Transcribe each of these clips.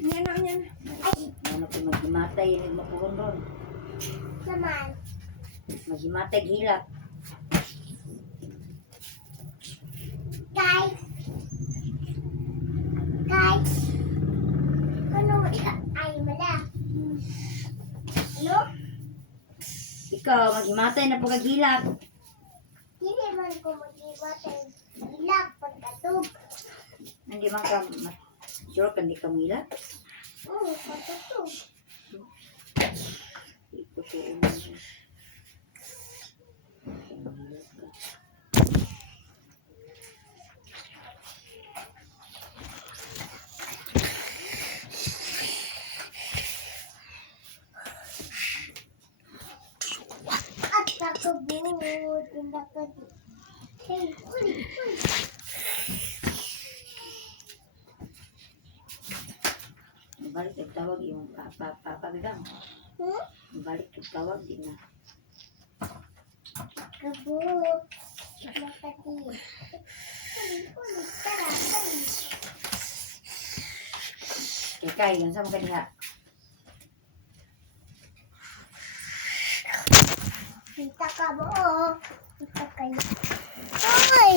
Yan na, yan. Ay, Ano po maghimatay, hindi mapuhon ron. naman. Maghimatay, hilak. Guys. Guys. Ano? Ay, mala. Ano? Ikaw, maghimatay na po kaghilak. Hindi man ko mag-iwatay. Hilak, pagkatog. Hindi man ka, sure ka hindi ka hilak? Oo, pagkatog. Ito po. At nakabut. Nakabut. Hey, uli. Balik ang tawag yung papabigang. Balik ang tawag din na. Kabut. Nakabut. Uli. Tara, uli. Kay, yun sa mga diha. Kita ka mo. Kita kayo. Ay!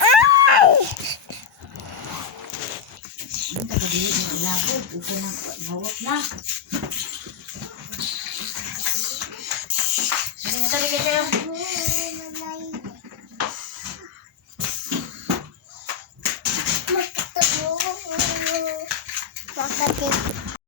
Ay! Ang takabilig ng ilabog. Ito na, hawak na. Sige na tabi kayo. Makatabo.